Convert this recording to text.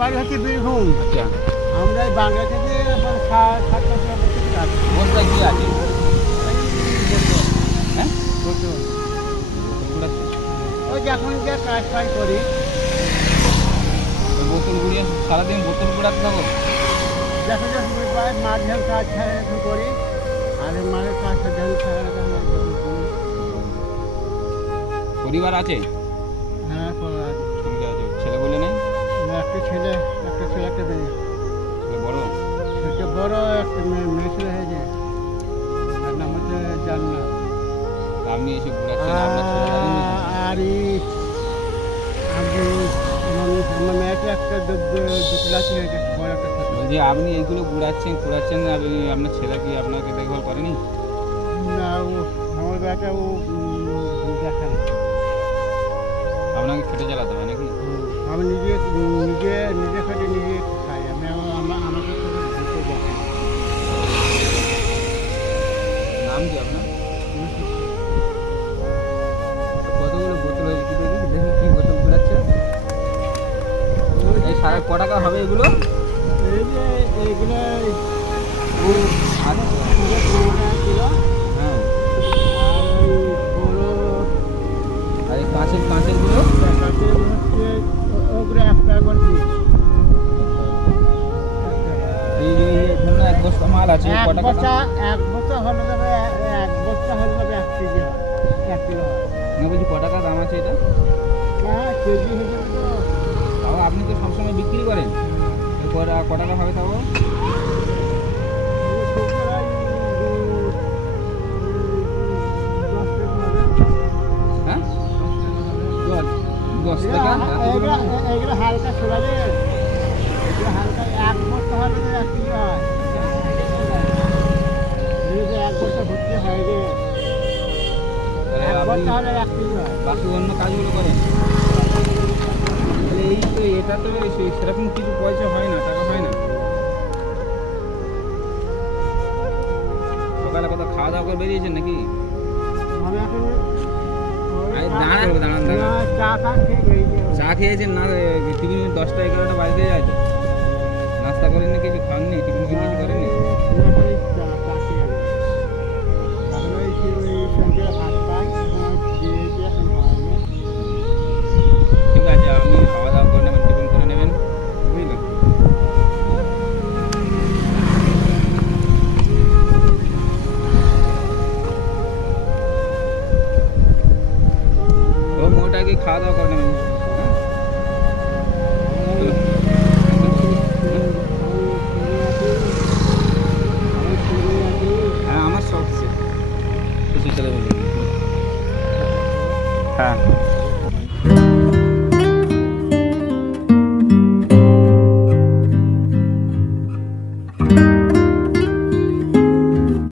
বাড়ি হচ্ছে বীরভূম। আচ্ছা, আমরা এই বাংলা থেকে 7-8 বছর আছি। বস্তায় কি আছে? হ্যাঁ, বোতল গুড়াচ্ছে। ওই যখন যা কাজ ফাজ করি ওই বোতল গুড়িয়ে সারাদিন বোতল গুড়াতে থাকো? যখন যখন পাই মাছ ঝাল কাজ ছাড়া একটু করি, আর এই মাঝে কাজ ঝাল ছাড়া পরিবার আছে? হ্যাঁ করা আছে। সঙ্গে আছে, ছেলে বলে নেই? একটা ছেলে একটা মেয়ে। ছেলে বড়? সেটা বড় একটা মেয়ে ছেলে হয়েছে, তার নাম হচ্ছে জান্নাত। আপনি এসে ঘুরাচ্ছেন, আপনার ছেলে জানেন না? আর আমার মেয়েকে একটা দুটো হয়েছে, বড় একটা ছোট। বলছি আপনি এইগুলো ঘুরাচ্ছেন আর আপনার ছেলে কি আপনাকে দেখভাল করেনি? না, ও আমার বেটা ও দেখা না। আপনাকে খেটে চালাতে হয় নাকি? আমি নিজে খেটে নিজে খাই। আমাকে দুটো দেখা। নাম কি আপনার? কতগুলো বোতল হয়েছে কি দেখি, দেখি কি বোতল ঘুরাচ্ছে। এই সারা ক টাকা হবে এগুলো? এই যে এইগুলো আচ্ছা, 15 টাকা কিলো। হ্যাঁ। আর ওই বড় আর এই কাঁচের গুলো? টাকাতে হচ্ছে ওগুলো 1 টাকা করে পিস। এই ধরুন এক বস্তা মাল আছে, ক টাকা? এক বস্তা হলে যাবে 1 কেজি হয়, 1 কিলো হয়। না বলছি ক টাকা দাম আছে এটা? হ্যাঁ, কেজি হিসেবে তো তাও আপনি তো সবসময় বিক্রি করেন, ক টাকা হবে তাও? হ্যাঁ, 10 টাকা? এইগুলো হালকা ছোড়া রে, এগুলো হালকা 1 বস্তা হবে তো 1 কেজি হয়। এই যে 1 বস্তা ভর্তি হয় রে, তাহলে 1 আপনি বস্তা হলে 1 কেজি হয়। বাকি অন্য কাজগুলো করেন? তাহলে এই তো এটা তো সেরকম কিছু পয়সা হয় না, টাকা হয় না। সকালে কোথাও খাওয়া দাওয়া করে বেরিয়েছেন নাকি? আমি এখন আরে দাঁড়ান। চা খেয়ে বেরিয়েছি। চা খেয়েছেন না? টিফিন 10টা 11টা বাজতে যায় তো। নাস্তা করেননি, কিছু খাননি, টিফিন কিছু করেননি? ঠিক আছে, আপনি খাওয়া দাওয়া করে নেবেন, টিফিন করে নেবেন, বুঝলেন? ও মোটাকে খাওয়া দাওয়া করে নেবেন। হ্যাঁ, আমার সব খুশি ছেলে বলুন। হ্যাঁ।